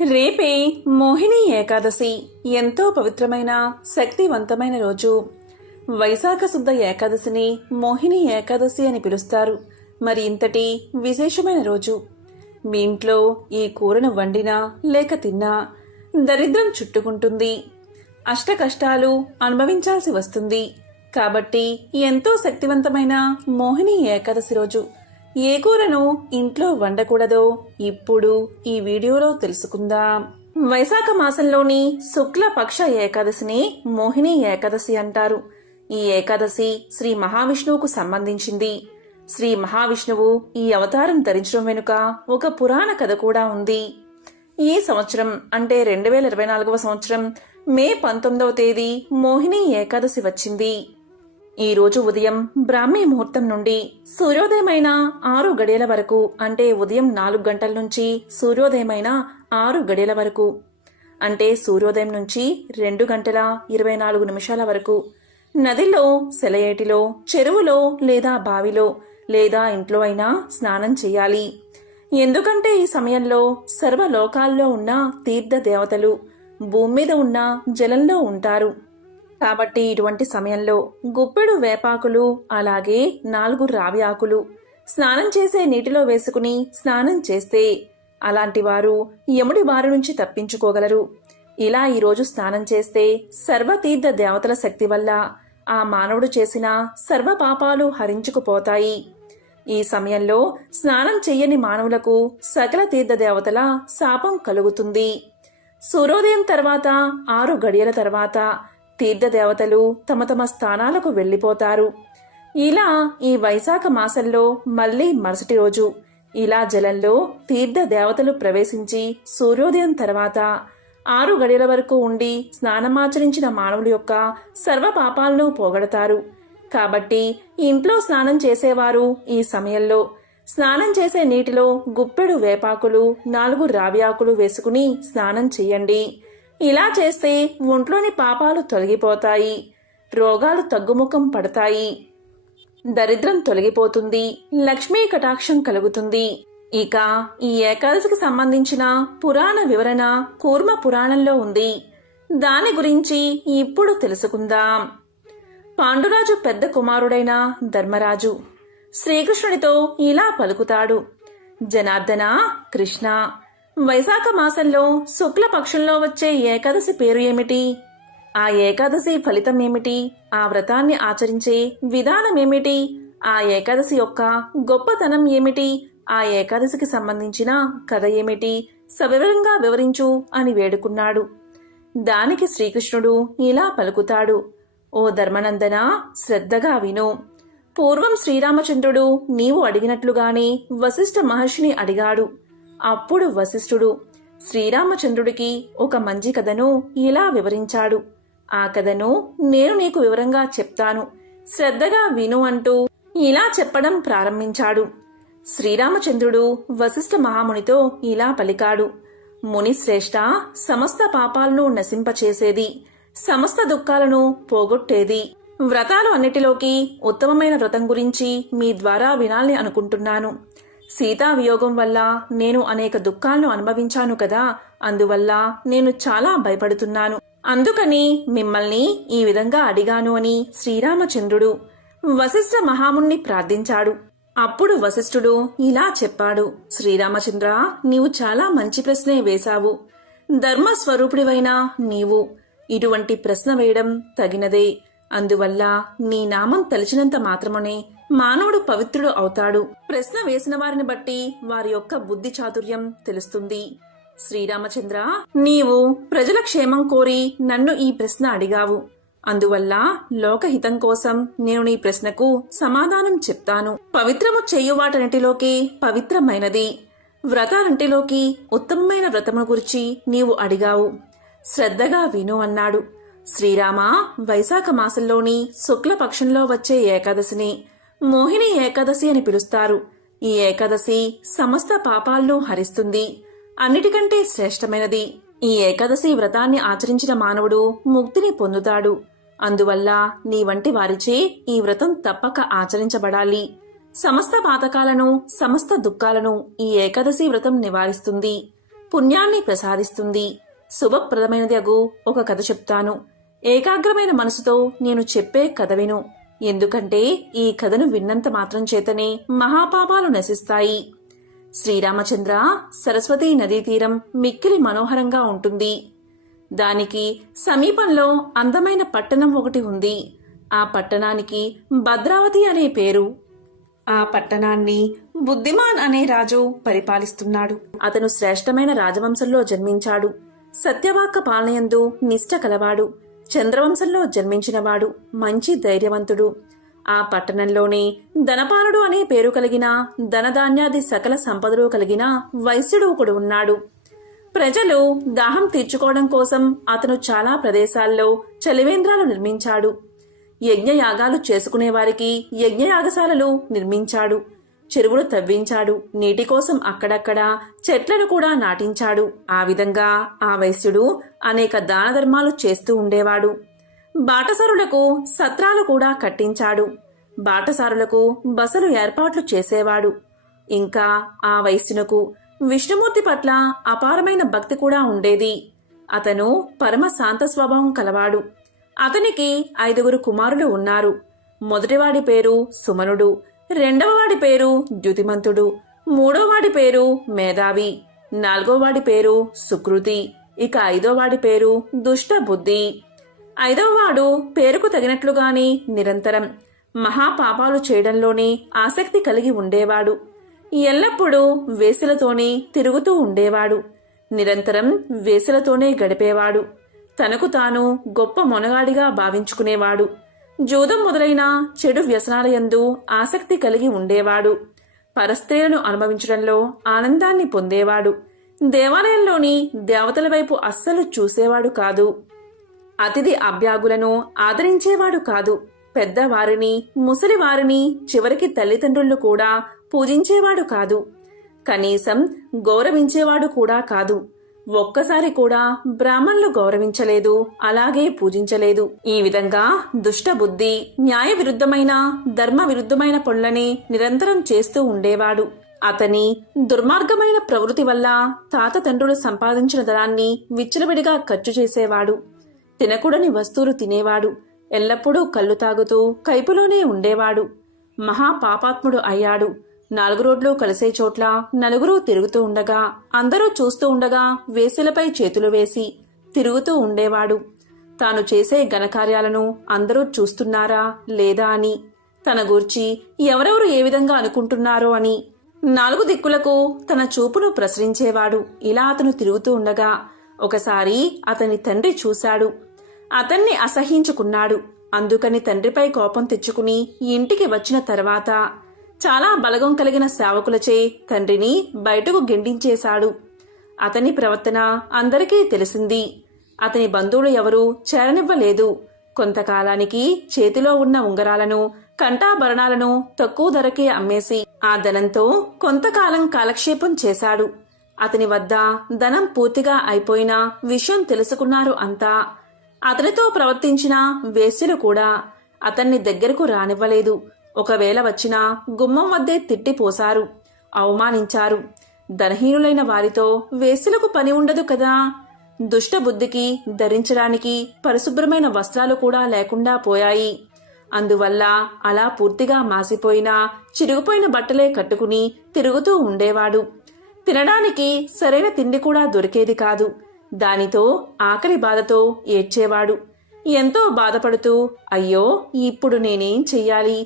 రేపే మోహిని ఏకాదశి. ఎంతో పవిత్రమైన శక్తివంతమైన రోజు. వైశాఖ శుద్ధ ఏకాదశిని మోహిని ఏకాదశి అని పిలుస్తారు. మరి ఇంతటి విశేషమైన రోజు. మీ ఇంట్లో ఈ కూరను వండినా లేక తిన్నా దరిద్రం చుట్టుకుంటుంది, అష్ట కష్టాలు అనుభవించాల్సి వస్తుంది. కాబట్టి ఎంతో శక్తివంతమైన మోహిని ఏకాదశి రోజు ఏ కూరను ఇంట్లో వండకూడదో ఇప్పుడు ఈ వీడియోలో తెలుసుకుందాం. వైశాఖ మాసంలోని శుక్ల పక్ష ఏకాదశిని మోహిని ఏకాదశి అంటారు. ఈ ఏకాదశి శ్రీ మహావిష్ణువుకు సంబంధించింది. శ్రీ మహావిష్ణువు ఈ అవతారం ధరించడం వెనుక ఒక పురాణ కథ కూడా ఉంది. ఈ సంవత్సరం అంటే 2024వ సంవత్సరం మే 19వ తేదీ మోహిని ఏకాదశి వచ్చింది. ఈ రోజు ఉదయం బ్రాహ్మీ ముహూర్తం నుండి సూర్యోదయమైన 6 గడియల వరకు, అంటే ఉదయం 4 గంటల నుంచి సూర్యోదయమైన 6 గడియల వరకు, అంటే సూర్యోదయం నుంచి 2 గంటల 24 నిమిషాల వరకు నదిలో, సెలయేటిలో, చెరువులో లేదా బావిలో లేదా ఇంట్లో అయినా స్నానం చేయాలి. ఎందుకంటే ఈ సమయంలో సర్వలోకాల్లో ఉన్న తీర్థ దేవతలు భూమి మీద ఉన్న జలంలో ఉంటారు. కాబట్టి ఇటువంటి సమయంలో గుప్పెడు వేపాకులు అలాగే 4 రావి ఆకులు స్నానం చేసే నీటిలో వేసుకుని స్నానం చేస్తే అలాంటి వారు యముడి బారి నుంచి తప్పించుకోగలరు. ఇలా ఈరోజు స్నానం చేస్తే సర్వతీర్థ దేవతల శక్తి వల్ల ఆ మానవుడు చేసిన సర్వ పాపాలు హరించుకుపోతాయి. ఈ సమయంలో స్నానం చెయ్యని మానవులకు సకల తీర్థ దేవతల శాపం కలుగుతుంది. సూర్యోదయం తర్వాత 6 గడియల తర్వాత తీర్థదేవతలు తమ తమ స్థానాలకు వెళ్లిపోతారు. ఇలా ఈ వైశాఖ మాసంలో మళ్లీ మరుసటి రోజు ఇలా జలంలో తీర్థ దేవతలు ప్రవేశించి సూర్యోదయం తర్వాత 6 గడియల వరకు ఉండి స్నానమాచరించిన మానవుల యొక్క సర్వ పాపాలను పోగొడతారు. కాబట్టి ఇంట్లో స్నానం చేసేవారు ఈ సమయంలో స్నానం చేసే నీటిలో గుప్పెడు వేపాకులు 4 రావి ఆకులు వేసుకుని స్నానం చేయండి. ఇలా చేస్తే ఒంట్లోని పాపాలు తొలగిపోతాయి, రోగాలు తగ్గుముఖం పడతాయి, దరిద్రం తొలగిపోతుంది, లక్ష్మీ కటాక్షం కలుగుతుంది. ఇక ఈ ఏకాదశికి సంబంధించిన పురాణ వివరణ కూర్మ పురాణంలో ఉంది. దాని గురించి ఇప్పుడు తెలుసుకుందాం. పాండురాజు పెద్ద కుమారుడైన ధర్మరాజు శ్రీకృష్ణుడితో ఇలా పలుకుతాడు: జనార్దన, కృష్ణ, వైశాఖ మాసంలో శుక్ల పక్షంలో వచ్చే ఏకాదశి పేరు ఏమిటి? ఆ ఏకాదశి ఫలితం ఏమిటి? ఆ వ్రతాన్ని ఆచరించే విధానమేమిటి? ఆ ఏకాదశి యొక్క గొప్పతనం ఏమిటి? ఆ ఏకాదశికి సంబంధించిన కథ ఏమిటి? సవివరంగా వివరించు అని వేడుకున్నాడు. దానికి శ్రీకృష్ణుడు ఇలా పలుకుతాడు: ఓ ధర్మనందన, శ్రద్ధగా విను. పూర్వం శ్రీరామచంద్రుడు నీవు అడిగినట్లుగానే వశిష్ఠ మహర్షిని అడిగాడు. అప్పుడు వశిష్ఠుడు శ్రీరామచంద్రుడికి ఒక మంచి కథను ఇలా వివరించాడు. ఆ కథను నేను నీకు వివరంగా చెప్తాను, శ్రద్ధగా విను అంటూ ఇలా చెప్పడం ప్రారంభించాడు. శ్రీరామచంద్రుడు వశిష్ఠ మహామునితో ఇలా పలికాడు: మునిశ్రేష్ఠ, సమస్త పాపాలను నశింపచేసేది, సమస్త దుఃఖాలను పోగొట్టేది వ్రతాలు అన్నిటిలోకి ఉత్తమమైన వ్రతం గురించి మీ ద్వారా వినాలని అనుకుంటున్నాను. సీతా వియోగం వల్ల నేను అనేక దుఃఖాలను అనుభవించాను కదా, అందువల్ల నేను చాలా భయపడుతున్నాను. అందుకని మిమ్మల్ని ఈ విధంగా అడిగాను అని శ్రీరామచంద్రుడు వశిష్ఠ మహాముని ప్రార్థించాడు. అప్పుడు వశిష్ఠుడు ఇలా చెప్పాడు: శ్రీరామచంద్ర, నీవు చాలా మంచి ప్రశ్నే వేశావు. ధర్మస్వరూపుడివైన నీవు ఇటువంటి ప్రశ్న వేయడం తగినదే. అందువల్ల నీ నామం తలిచినంత మాత్రమునే మానవుడు పవిత్రుడు అవుతాడు. ప్రశ్న వేసిన వారిని బట్టి వారి యొక్క బుద్ధి చాతుర్యం తెలుస్తుంది. శ్రీరామచంద్ర, నీవు ప్రజల క్షేమం కోరి నన్ను ఈ ప్రశ్న అడిగావు. అందువల్ల లోకహితం కోసం నేను నీ ప్రశ్నకు సమాధానం చెప్తాను. పవిత్రము చేయువాటన్నిటిలోకి పవిత్రమైనది వ్రతాలంటిలోకి ఉత్తమమైన వ్రతమును గురించి నీవు అడిగావు. శ్రద్ధగా విను అన్నాడు. శ్రీరామ, వైశాఖ మాసంలోని శుక్ల పక్షంలో వచ్చే ఏకాదశిని మోహిని ఏకాదశి అని పిలుస్తారు. ఈ ఏకాదశి సమస్త పాపాలను హరిస్తుంది, అన్నిటికంటే శ్రేష్టమైనది. ఈ ఏకాదశి వ్రతాన్ని ఆచరించిన మానవుడు ముక్తిని పొందుతాడు. అందువల్ల నీ వంటి వారిచే ఈ వ్రతం తప్పక ఆచరించబడాలి. సమస్త పాతకాలను, సమస్త దుఃఖాలను ఈ ఏకాదశి వ్రతం నివారిస్తుంది. పుణ్యాన్ని ప్రసాదిస్తుంది. శుభప్రదమైనది అగు ఒక కథ చెప్తాను. ఏకాగ్రమైన మనసుతో నేను చెప్పే కథ విను. ఎందుకంటే ఈ కథను విన్నంత మాత్రం చేతనే మహాపాపాలు నశిస్తాయి. శ్రీరామచంద్ర సరస్వతీ నదీ తీరం మిక్కిలి మనోహరంగా ఉంటుంది. దానికి సమీపంలో అందమైన పట్టణం ఒకటి ఉంది. ఆ పట్టణానికి భద్రావతి అనే పేరు. ఆ పట్టణాన్ని బుద్ధిమాన్ అనే రాజు పరిపాలిస్తున్నాడు. అతను శ్రేష్టమైన రాజవంశంలో జన్మించాడు. సత్యవాక్క పాలనయందు నిష్ఠ కలవాడు. చంద్రవంశంలో జన్మించినవాడు. మంచి ధైర్యవంతుడు. ఆ పట్టణంలోనే ధనపాలుడు అనే పేరు కలిగిన ధనధాన్యాది సకల సంపదలు కలిగిన వైశ్యుడు ఒకడు ఉన్నాడు. ప్రజలు దాహం తీర్చుకోవడం కోసం అతను చాలా ప్రదేశాల్లో చలివేంద్రాలు నిర్మించాడు. యజ్ఞయాగాలు చేసుకునేవారికి యజ్ఞయాగశాలలు నిర్మించాడు. చెరువులు తవ్వించాడు. నీటి కోసం అక్కడక్కడ చెట్లను కూడా నాటించాడు. ఆ విధంగా ఆ వైశ్యుడు అనేక దాన ధర్మాలు చేస్తూ ఉండేవాడు. బాటసారులకు సత్రాలు కూడా కట్టించాడు. బాటసారులకు బసలు ఏర్పాట్లు చేసేవాడు. ఇంకా ఆ వైశ్యునకు విష్ణుమూర్తి పట్ల అపారమైన భక్తి కూడా ఉండేది. అతను పరమ శాంత స్వభావం కలవాడు. అతనికి 5 కుమారులు ఉన్నారు. మొదటివాడి పేరు సుమనుడు, రెండవవాడి పేరు ద్యుతిమంతుడు, మూడోవాడి పేరు మేధావి, నాలుగోవాడి పేరు సుకృతి, ఇక 5వవాడి పేరు దుష్టబుద్ధి. 5వవాడు పేరుకు తగినట్లుగానే నిరంతరం మహాపాపాలు చేయడంలోనే ఆసక్తి కలిగి ఉండేవాడు. ఎల్లప్పుడూ వేశ్యలతోనే తిరుగుతూ ఉండేవాడు. నిరంతరం వేశ్యలతోనే గడిపేవాడు. తనకు తాను గొప్ప మొనగాడిగా భావించుకునేవాడు. జూదం మొదలైన చెడు వ్యసనాలయందు ఆసక్తి కలిగి ఉండేవాడు. పరస్త్రీలను అనుభవించడంలో ఆనందాన్ని పొందేవాడు. దేవాలయంలోని దేవతల వైపు అస్సలు చూసేవాడు కాదు. అతిథి అభ్యాగులను ఆదరించేవాడు కాదు. పెద్దవారిని, ముసలివారిని, చివరికి తల్లిదండ్రులను కూడా పూజించేవాడు కాదు. కనీసం గౌరవించేవాడు కూడా కాదు. ఒక్కసారి కూడా బ్రాహ్మణులు గౌరవించలేదు, అలాగే పూజించలేదు. ఈ విధంగా దుష్టబుద్ధి న్యాయ విరుద్ధమైన, ధర్మ విరుద్ధమైన పనులని నిరంతరం చేస్తూ ఉండేవాడు. అతని దుర్మార్గమైన ప్రవృత్తి వల్ల తాత తండ్రులు సంపాదించిన ధనాన్ని విచ్చలవిడిగా ఖర్చు చేసేవాడు. తినకూడని వస్తువులు తినేవాడు. ఎల్లప్పుడూ కళ్ళు తాగుతూ కైపులోనే ఉండేవాడు. మహాపాపాత్ముడు అయ్యాడు. 4 రోడ్లు కలిసే చోట్ల నలుగురు తిరుగుతూ ఉండగా, అందరూ చూస్తూ ఉండగా వేశ్యలపై చేతులు వేసి తిరుగుతూ ఉండేవాడు. తాను చేసే ఘనకార్యాలను అందరూ చూస్తున్నారా లేదా అని, తన గూర్చి ఎవరెవరు ఏ విధంగా అనుకుంటున్నారో అని 4 దిక్కులకు తన చూపును ప్రసరించేవాడు. ఇలా అతను తిరుగుతూ ఉండగా ఒకసారి అతని తండ్రి చూశాడు. అతన్ని అసహ్యించుకున్నాడు. అందుకని తండ్రిపై కోపం తెచ్చుకుని ఇంటికి వచ్చిన తర్వాత చాలా బలగం కలిగిన సేవకులచే తండ్రిని బయటకు గెంటించేశాడు. అతని ప్రవర్తన అందరికీ తెలిసింది. అతని బంధువులు ఎవరూ చేరనివ్వలేదు. కొంతకాలానికి చేతిలో ఉన్న ఉంగరాలను, కంఠాభరణాలను తక్కువ ధరకే అమ్మేసి ఆ ధనంతో కొంతకాలం కాలక్షేపం చేశాడు. అతని వద్ద ధనం పూర్తిగా అయిపోయిన విషయం తెలుసుకున్నారు అంతా. అతనితో ప్రవర్తించిన వేశ్యలు కూడా అతన్ని దగ్గరకు రానివ్వలేదు. ఒకవేళ వచ్చినా గుమ్మం వద్దే తిట్టిపోశారు, అవమానించారు. ధనహీనులైన వారితో వేశ్యలకు పని ఉండదు కదా. దుష్టబుద్ధికి ధరించడానికి పరిశుభ్రమైన వస్త్రాలు కూడా లేకుండా పోయాయి. అందువల్ల అలా పూర్తిగా మాసిపోయిన, చిరిగిపోయిన బట్టలే కట్టుకుని తిరుగుతూ ఉండేవాడు. తినడానికి సరైన తిండి కూడా దొరికేది కాదు. దానితో ఆకలి బాధతో ఏడ్చేవాడు. ఎంతో బాధపడుతూ, అయ్యో ఇప్పుడు నేనేం చెయ్యాలి,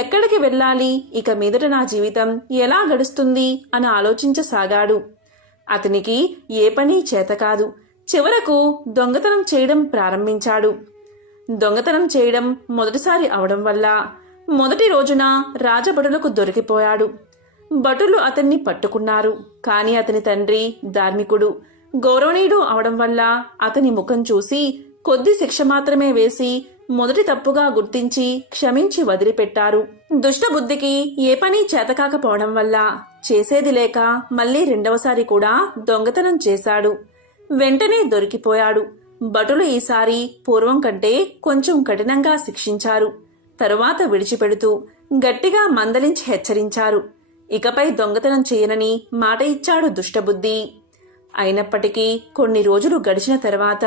ఎక్కడికి వెళ్ళాలి, ఇక మీదట నా జీవితం ఎలా గడుస్తుంది అని ఆలోచించసాగాడు. అతనికి ఏ పని చేతకాదు. చివరకు దొంగతనం చేయడం ప్రారంభించాడు. దొంగతనం చేయడం మొదటిసారి అవడం వల్ల మొదటి రోజున రాజభటులకు దొరికిపోయాడు. భటులు అతన్ని పట్టుకున్నారు. కాని అతని తండ్రి ధార్మికుడు, గౌరవనీయుడు అవడం వల్ల అతని ముఖం చూసి కొద్ది శిక్ష మాత్రమే వేసి మొదటి తప్పుగా గుర్తించి క్షమించి వదిలిపెట్టారు. దుష్టబుద్ధికి ఏ పని చేతకాకపోవడం వల్ల చేసేది లేక మళ్లీ రెండవసారి కూడా దొంగతనం చేశాడు. వెంటనే దొరికిపోయాడు. భటులు ఈసారి పూర్వం కంటే కొంచెం కఠినంగా శిక్షించారు. తరువాత విడిచిపెడుతూ గట్టిగా మందలించి హెచ్చరించారు. ఇకపై దొంగతనం చేయనని మాట ఇచ్చాడు దుష్టబుద్ధి. అయినప్పటికీ కొన్ని రోజులు గడిచిన తర్వాత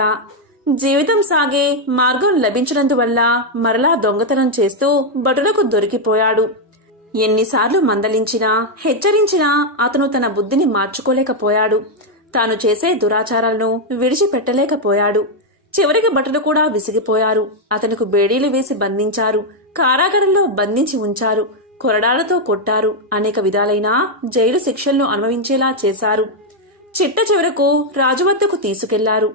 జీవితం సాగే మార్గం లభించినందువల్ల మరలా దొంగతనం చేస్తూ భటులకు దొరికిపోయాడు. ఎన్నిసార్లు మందలించినా హెచ్చరించినా అతను తన బుద్ధిని మార్చుకోలేకపోయాడు. తాను చేసే దురాచారాలను విడిచిపెట్టలేకపోయాడు. చివరికి భటులు కూడా విసిగిపోయారు. అతనికి బేడీలు వేసి బంధించారు, కారాగారంలో బంధించి ఉంచారు, కొరడాలతో కొట్టారు, అనేక విధాలైన జైలు శిక్షలను అనుభవించేలా చేశారు. చిట్ట చివరకు రాజు వద్దకు తీసుకెళ్లారు.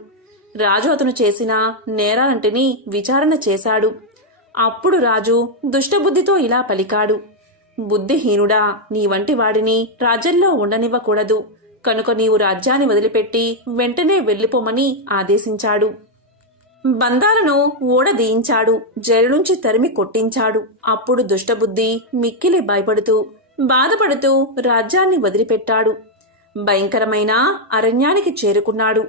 రాజు అతను చేసిన నేరాలంటిని విచారణ చేశాడు. అప్పుడు రాజు దుష్టబుద్ధితో ఇలా పలికాడు: బుద్ధిహీనుడా, నీ వంటి వాడిని రాజ్యంలో ఉండనివ్వకూడదు. కనుక నీవు రాజ్యాన్ని వదిలిపెట్టి వెంటనే వెళ్లిపోమని ఆదేశించాడు. బంధాలను ఊడదీయించాడు. జైలు నుంచి తరిమి కొట్టించాడు. అప్పుడు దుష్టబుద్ధి మిక్కిలి భయపడుతూ బాధపడుతూ రాజ్యాన్ని వదిలిపెట్టాడు. భయంకరమైన అరణ్యానికి చేరుకున్నాడు.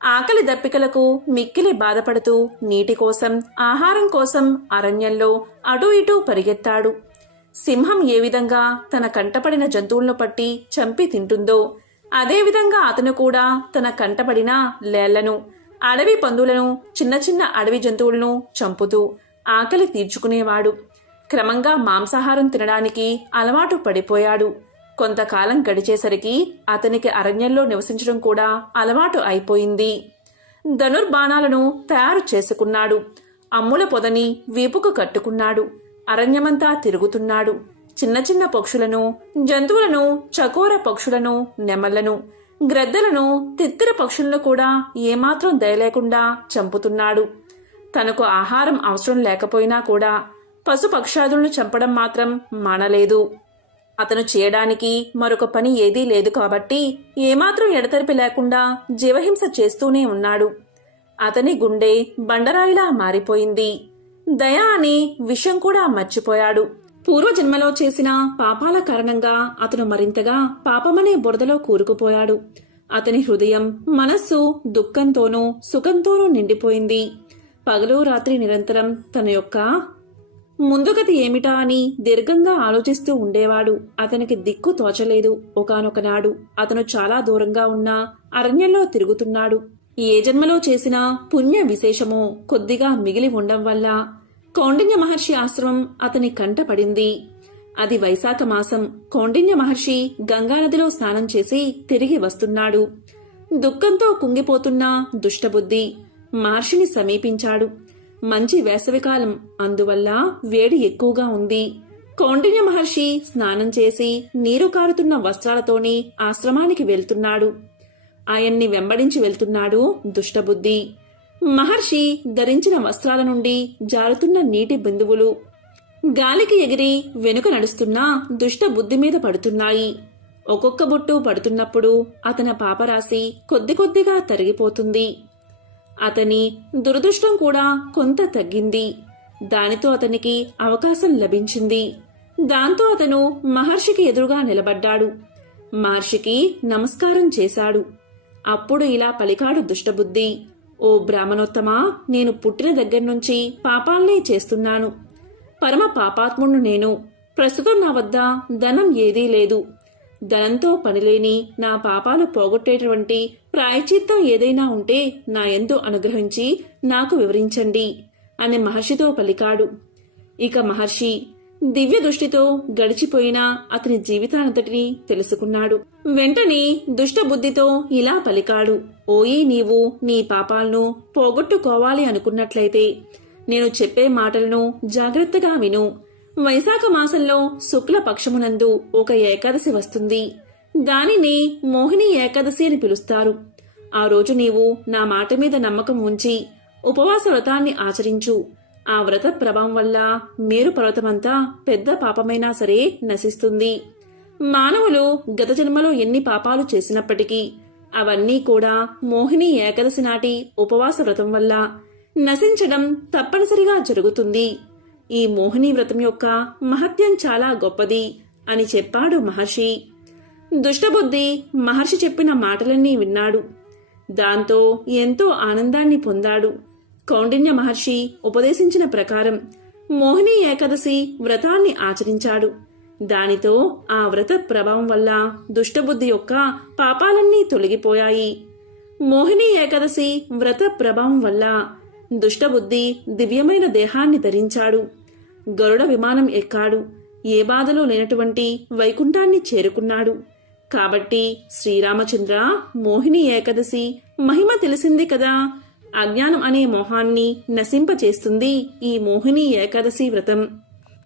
ఆకలి దప్పికలకు మిక్కిలి బాధపడుతూ నీటి కోసం, ఆహారం కోసం అరణ్యంలో అటూ ఇటూ పరిగెత్తాడు. సింహం ఏ విధంగా తన కంటపడిన జంతువులను పట్టి చంపి తింటుందో అదేవిధంగా అతను కూడా తన కంటపడిన లేళ్లను, అడవి పందులను, చిన్న చిన్న అడవి జంతువులను చంపుతూ ఆకలి తీర్చుకునేవాడు. క్రమంగా మాంసాహారం తినడానికి అలవాటు పడిపోయాడు. కొంతకాలం గడిచేసరికి అతనికి అరణ్యంలో నివసించడం కూడా అలవాటు అయిపోయింది. ధనుర్బాణాలను తయారు చేసుకున్నాడు. అమ్ముల పొదని వీపుకు కట్టుకున్నాడు. అరణ్యమంతా తిరుగుతున్నాడు. చిన్న చిన్న పక్షులను, జంతువులను, చకోర పక్షులను, నెమళ్లను, గ్రద్దలను, తిత్తిర పక్షులను కూడా ఏమాత్రం దయలేకుండా చంపుతున్నాడు. తనకు ఆహారం అవసరం లేకపోయినా కూడా పశుపక్షాదులను చంపడం మాత్రం మానలేదు. అతను చేయడానికి మరొక పని ఏదీ లేదు కాబట్టి ఏమాత్రం ఎడతెరిపి లేకుండా జీవహింస చేస్తూనే ఉన్నాడు. అతని గుండె బండరాయిలా మారిపోయింది. దయ అని విషయం కూడా మర్చిపోయాడు. పూర్వజన్మలో చేసిన పాపాల కారణంగా అతను మరింతగా పాపమనే బురదలో కూరుకుపోయాడు. అతని హృదయం, మనస్సు దుఃఖంతోనూ సుఖంతోనూ నిండిపోయింది. పగలు రాత్రి నిరంతరం తన యొక్క ముందుగతి ఏమిటా అని దీర్ఘంగా ఆలోచిస్తూ ఉండేవాడు. అతనికి దిక్కు తోచలేదు. ఒకానొకనాడు అతను చాలా దూరంగా ఉన్న అరణ్యంలో తిరుగుతున్నాడు. ఏ జన్మలో చేసిన పుణ్య విశేషమో కొద్దిగా మిగిలి ఉండడం వల్ల కౌండిన్య మహర్షి ఆశ్రమం అతని కంటపడింది. అది వైశాఖ మాసం. కౌండిన్య మహర్షి గంగానదిలో స్నానం చేసి తిరిగి వస్తున్నాడు. దుఃఖంతో కుంగిపోతున్న దుష్టబుద్ధి మహర్షిని సమీపించాడు. మంచి వేసవికాలం, అందువల్ల వేడి ఎక్కువగా ఉంది. కౌండిన్య మహర్షి స్నానం చేసి నీరు కారుతున్న వస్త్రాలతోని ఆశ్రమానికి వెళ్తున్నాడు. ఆయన్ని వెంబడించి వెళ్తున్నాడు దుష్టబుద్ధి. మహర్షి ధరించిన వస్త్రాల నుండి జారుతున్న నీటి బిందువులు గాలికి ఎగిరి వెనుక నడుస్తున్న దుష్టబుద్ధి మీద పడుతున్నాయి. ఒక్కొక్క బొట్టు పడుతున్నప్పుడు అతని పాపరాశి కొద్ది కొద్దిగా తరిగిపోతుంది. అతని దురదృష్టం కూడా కొంత తగ్గింది. దానితో అతనికి అవకాశం లభించింది. దాంతో అతను మహర్షికి ఎదురుగా నిలబడ్డాడు. మహర్షికి నమస్కారం చేశాడు. అప్పుడు ఇలా పలికాడు దుష్టబుద్ధి: ఓ బ్రాహ్మణోత్తమా, నేను పుట్టిన దగ్గర్నుంచి పాపాలనే చేస్తున్నాను. పరమ పాపాత్ముణ్ణి నేను. ప్రస్తుతం నా వద్ద ధనం ఏదీ లేదు. ధనంతో పనిలేని నా పాపాలు పోగొట్టేటువంటి ప్రాయశ్చిత్తం ఏదైనా ఉంటే నా యందు అనుగ్రహించి నాకు వివరించండి అని మహర్షితో పలికాడు. ఇక మహర్షి దివ్య దృష్టితో గడిచిపోయిన అతని జీవితానంతటినీ తెలుసుకున్నాడు. వెంటనే దుష్టబుద్ధితో ఇలా పలికాడు: ఓయి, నీవు నీ పాపాలను పోగొట్టుకోవాలి అనుకున్నట్లయితే నేను చెప్పే మాటలను జాగ్రత్తగా విను. వైశాఖ మాసంలో శుక్ల పక్షమునందు ఒక ఏకాదశి వస్తుంది. దానిని మోహిని ఏకాదశి అని పిలుస్తారు. ఆ రోజు నీవు నా మాట మీద నమ్మకం ఉంచి ఉపవాస వ్రతాన్ని ఆచరించు. ఆ వ్రత ప్రభావం వల్ల మేరు పర్వతమంతా పెద్ద పాపమైనా సరే నశిస్తుంది. మానవులు గత జన్మలో ఎన్ని పాపాలు చేసినప్పటికీ అవన్నీ కూడా మోహిని ఏకాదశి నాటి ఉపవాస వ్రతం వల్ల నశించడం తప్పనిసరిగా జరుగుతుంది. ఈ మోహిని వ్రతం యొక్క మహత్యం చాలా గొప్పది అని చెప్పాడు మహర్షి. దుష్టబుద్ధి మహర్షి చెప్పిన మాటలన్నీ విన్నాడు. దాంతో ఎంతో ఆనందాన్ని పొందాడు. కౌండిన్య మహర్షి ఉపదేశించిన ప్రకారం మోహిని ఏకాదశి వ్రతాన్ని ఆచరించాడు. దానితో ఆ వ్రత ప్రభావం వల్ల దుష్టబుద్ధి యొక్క పాపాలన్నీ తొలగిపోయాయి. మోహిని ఏకాదశి వ్రత ప్రభావం వల్ల దుష్టబుద్ధి దివ్యమైన దేహాన్ని ధరించాడు. గరుడ విమానం ఎక్కాడు. ఏ బాధలు లేనటువంటి వైకుంఠాన్ని చేరుకున్నాడు. కాబట్టి శ్రీరామచంద్ర, మోహిని ఏకాదశి మహిమ తెలిసింది కదా. అజ్ఞానం అనే మోహాన్ని నశింపచేస్తుంది ఈ మోహిని ఏకాదశి వ్రతం.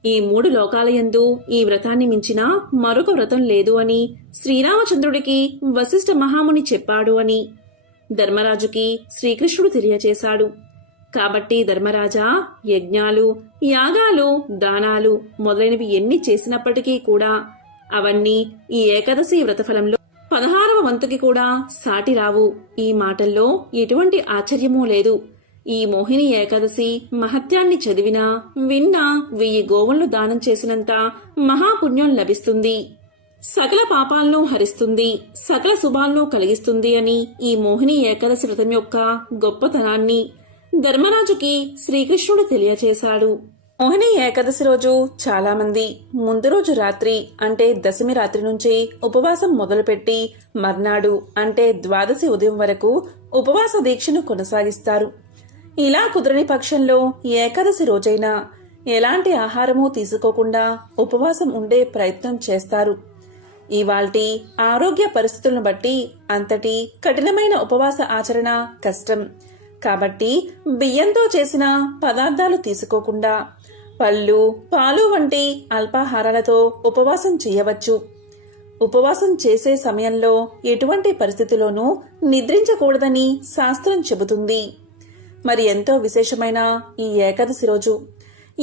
ఈ 3 లోకాలయందు ఈ వ్రతాన్ని మించిన మరొక వ్రతం లేదు అని శ్రీరామచంద్రుడికి వశిష్ఠ మహాముని చెప్పాడు అని ధర్మరాజుకి శ్రీకృష్ణుడు తెలియచేశాడు. కాబట్టి ధర్మరాజా, యజ్ఞాలు, యాగాలు, దానాలు మొదలైనవి ఎన్ని చేసినప్పటికీ కూడా అవన్నీ ఈ ఏకాదశి వ్రతఫలంలో 16వ వంతుకి కూడా సాటి రావు. ఈ మాటల్లో ఎటువంటి ఆశ్చర్యమూ లేదు. ఈ మోహిని ఏకాదశి మహత్యాన్ని చదివినా విన్నా 1000 గోవులను దానం చేసినంత మహాపుణ్యం లభిస్తుంది. సకల పాపాలను హరిస్తుంది, సకల శుభాలను కలిగిస్తుంది అని ఈ మోహిని ఏకాదశి వ్రతం యొక్క గొప్పతనాన్ని ధర్మరాజుకి శ్రీకృష్ణుడు తెలియచేశాడు. మోహిని ఏకాదశి రోజు చాలా మంది ముందు రోజు రాత్రి అంటే దశమి రాత్రి నుంచి ఉపవాసం మొదలుపెట్టి మర్నాడు అంటే ద్వాదశి ఉదయం వరకు ఉపవాస దీక్షను కొనసాగిస్తారు. ఇలా కుదరని పక్షంలో ఏకాదశి రోజైనా ఎలాంటి ఆహారమూ తీసుకోకుండా ఉపవాసం ఉండే ప్రయత్నం చేస్తారు. ఇవాల్టి ఆరోగ్య పరిస్థితులను బట్టి అంతటి కఠినమైన ఉపవాస ఆచరణ కష్టం. కాబట్టి బియ్యంతో చేసిన పదార్థాలు తీసుకోకుండా పళ్ళు, పాలు వంటి అల్పాహారాలతో ఉపవాసం చేయవచ్చు. ఉపవాసం చేసే సమయంలో ఎటువంటి పరిస్థితిలోనూ నిద్రించకూడదని శాస్త్రం చెబుతుంది. మరి ఎంతో విశేషమైన ఈ ఏకాదశి రోజు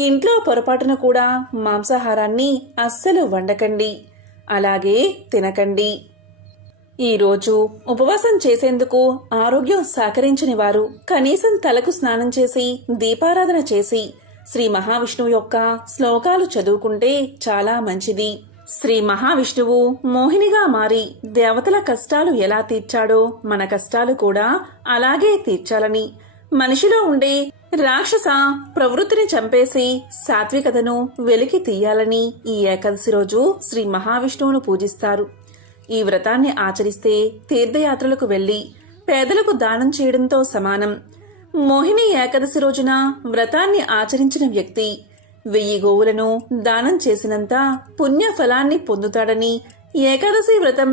ఇంట్లో పొరపాటున కూడా మాంసాహారాన్ని అస్సలు వండకండి, అలాగే తినకండి. ఈరోజు ఉపవాసం చేసేందుకు ఆరోగ్యం సహకరించని వారు కనీసం తలకు స్నానం చేసి దీపారాధన చేసి శ్రీ మహావిష్ణువు యొక్క శ్లోకాలు చదువుకుంటే చాలా మంచిది. శ్రీ మహావిష్ణువు మోహినిగా మారి దేవతల కష్టాలు ఎలా తీర్చాడో మన కష్టాలు కూడా అలాగే తీర్చాలని, మనిషిలో ఉండే రాక్షస ప్రవృత్తిని చంపేసి సాత్వికతను వెలికి తీయాలని ఈ ఏకాదశి రోజు శ్రీ మహావిష్ణువును పూజిస్తారు. ఈ వ్రతాన్ని ఆచరిస్తే తీర్థయాత్రలకు వెళ్లి పేదలకు దానం చేయడంతో సమానం. మోహిని ఏకాదశి రోజున వ్రతాన్ని ఆచరించిన వ్యక్తి 1000 గోవులను దానం చేసినంత పుణ్య ఫలాన్ని పొందుతాడని, ఏకాదశి వ్రతం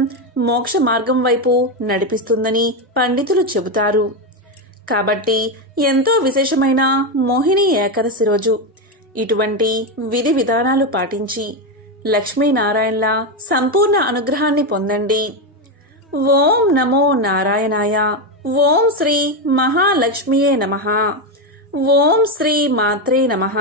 మోక్ష మార్గం వైపు నడిపిస్తుందని పండితులు చెబుతారు. కాబట్టి ఎంతో విశేషమైన మోహిని ఏకాదశి రోజు ఇటువంటి విధి విధానాలు పాటించి లక్ష్మీనారాయణల సంపూర్ణ అనుగ్రహాన్ని పొందండి. ఓం నమో నారాయణాయ. ఓం శ్రీ మహాలక్ష్మియే నమః. ఓం శ్రీ మాత్రే నమః.